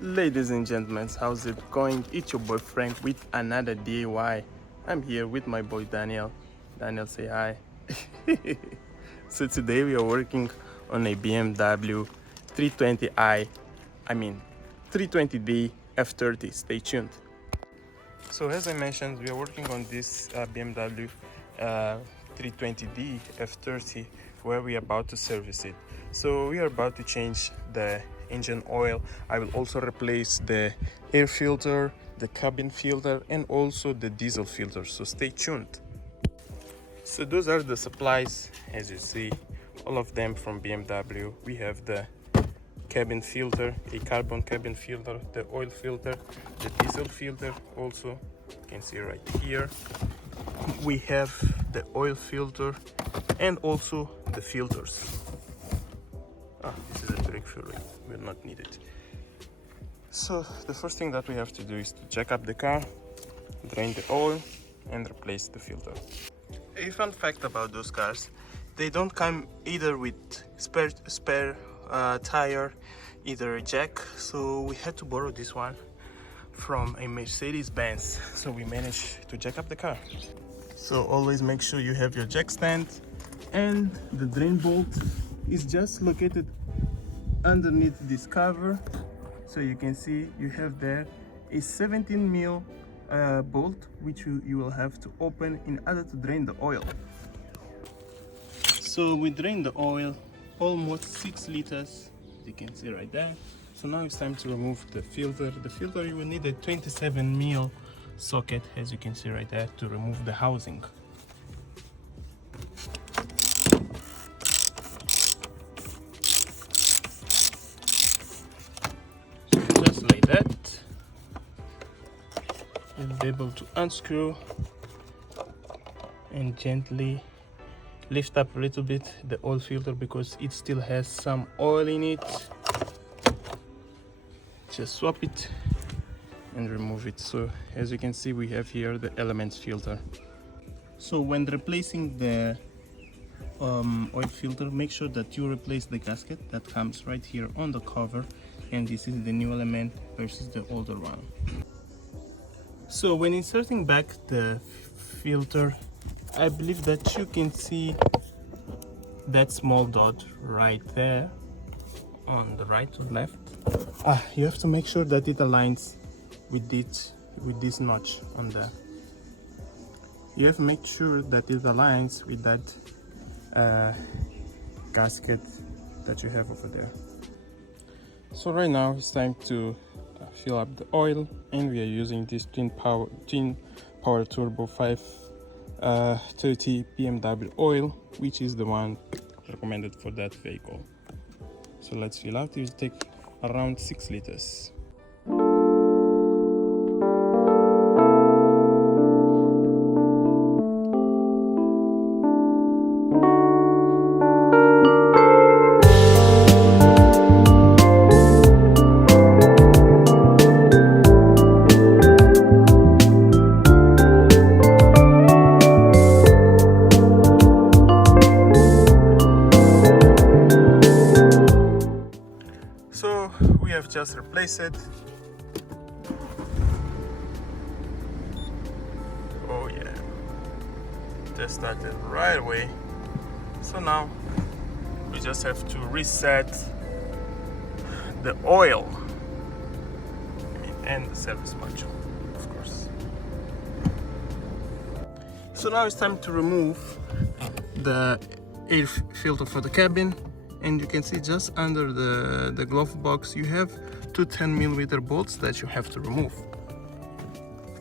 Ladies and gentlemen, how's it going? It's your boy Frank with another DIY. I'm here with my boy Daniel. Daniel, say hi. So today we are working on a BMW 320i, 320d F30. Stay tuned. So as I mentioned, we are working on this BMW 320d F30 where we are about to service it. So we are about to change the engine oil. I will also replace the air filter, the cabin filter, and also the diesel filter. So stay tuned. So those are the supplies, as you see, all of them from BMW. We have the cabin filter, a carbon cabin filter, the oil filter, the diesel filter also, you can see right here. We have the oil filter and also the filters. This is a brake fluid, will not need it. So the first thing that we have to do is to jack up the car, drain the oil and replace the filter. A fun fact about those cars, they don't come either with spare tire, either a jack, so we had to borrow this one from a Mercedes-Benz. So we managed to jack up the car. So always make sure you have your jack stand, and the drain bolt is just located underneath this cover. So you can see you have there a 17 mil bolt which you will have to open in order to drain the oil. So we drained the oil almost 6 liters, as you can see right there. So now it's time to remove the filter. The filter, you will need a 27 mil socket, as you can see right there, to remove the housing. So just like that, you'll be able to unscrew and gently lift up a little bit the oil filter because it still has some oil in it. Just swap it and remove it. So as you can see, we have here the elements filter. So when replacing the oil filter, make sure that you replace the gasket that comes right here on the cover, and this is the new element versus the older one. So when inserting back the filter, I believe that you can see that small dot right there on the right or left. You have to make sure that it aligns with this notch on there. You have to make sure that it aligns with that gasket that you have over there. So right now it's time to fill up the oil, and we are using this twin power turbo 530 BMW oil, which is the one recommended for that vehicle. So let's fill out. It will take around 6 liters. So we have just replaced it. Oh yeah, just started right away. So now we just have to reset the oil and the service module, of course. So now it's time to remove the air filter for the cabin. And you can see just under the glove box you have two 10mm bolts that you have to remove.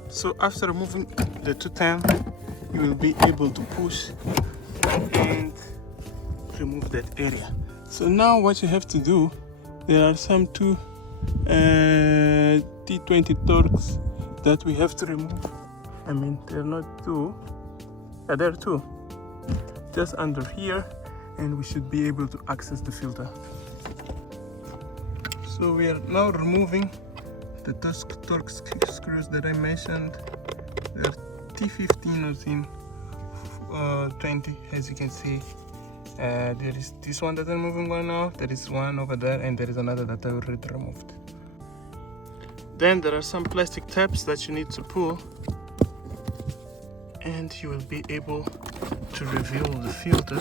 So after removing the 210, you will be able to push and remove that area. So now what you have to do, there are some two T20 Torx that we have to remove. They're not two, there are two, just under here, and we should be able to access the filter. So we are now removing the Torx screws that I mentioned. They're T15 or T20, as you can see. There is this one that I'm moving right now, there is one over there, and there is another that I already removed. Then there are some plastic tabs that you need to pull, and you will be able to reveal the filter,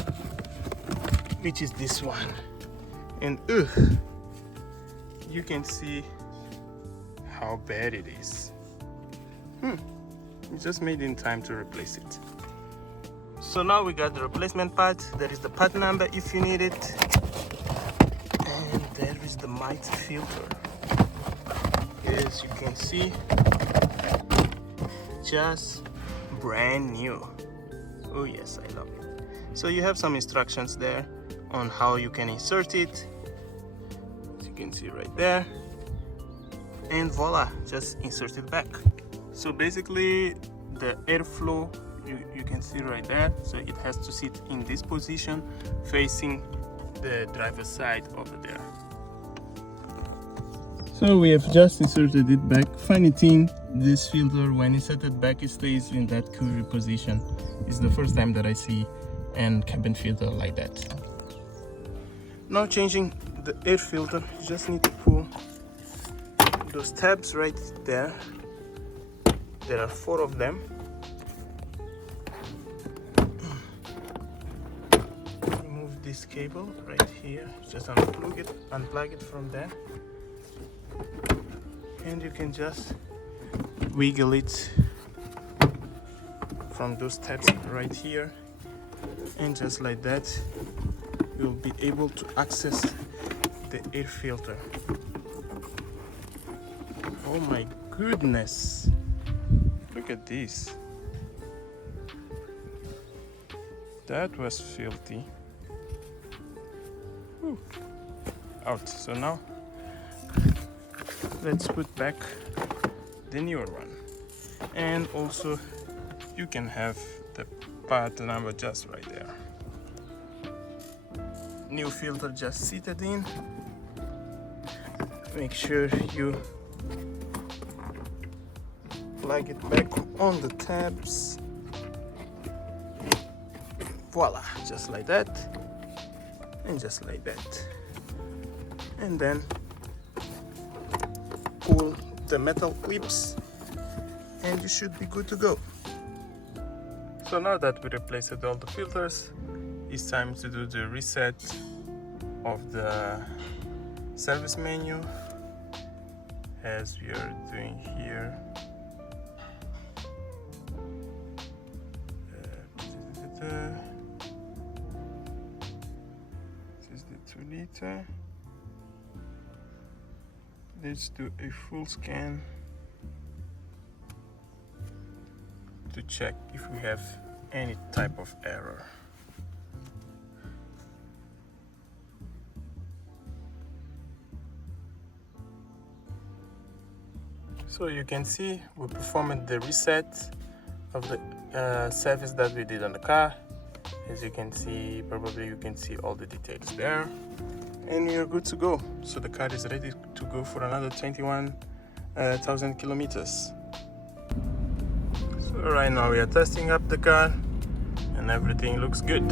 which is this one. And you can see how bad it is. You just made in time to replace it. So now we got the replacement part. There is the part number if you need it, and there is the mighty filter. As you can see, just brand new. Oh yes, I love it. So you have some instructions there on how you can insert it, as you can see right there, and voila, just insert it back. So basically the airflow, you can see right there, so it has to sit in this position facing the driver's side over there. So we have just inserted it back. Funny thing, this filter, when inserted back, it stays in that curvy position. It's the first time that I see a cabin filter like that. Now changing the air filter, you just need to pull those tabs right there. There are 4 of them. Remove this cable right here, just unplug it from there. And you can just wiggle it from those tabs right here, and just like that you'll be able to access the air filter. Oh my goodness, look at this. That was filthy. Whew. Out. So now let's put back the newer one, and also you can have the part number just right there. New filter just seated in. Make sure you plug it back on the tabs. Voila, just like that, and just like that, and then pull the metal clips and you should be good to go. So now that we replaced all the filters, it's time to do the reset of the service menu, as we are doing here. This is the 2 liter. Let's do a full scan to check if we have any type of error. So you can see we performed the reset of the service that we did on the car. As you can see, probably you can see all the details there, and you're good to go. So the car is ready to go for another 21,000 kilometers. So right now we are testing up the car and everything looks good.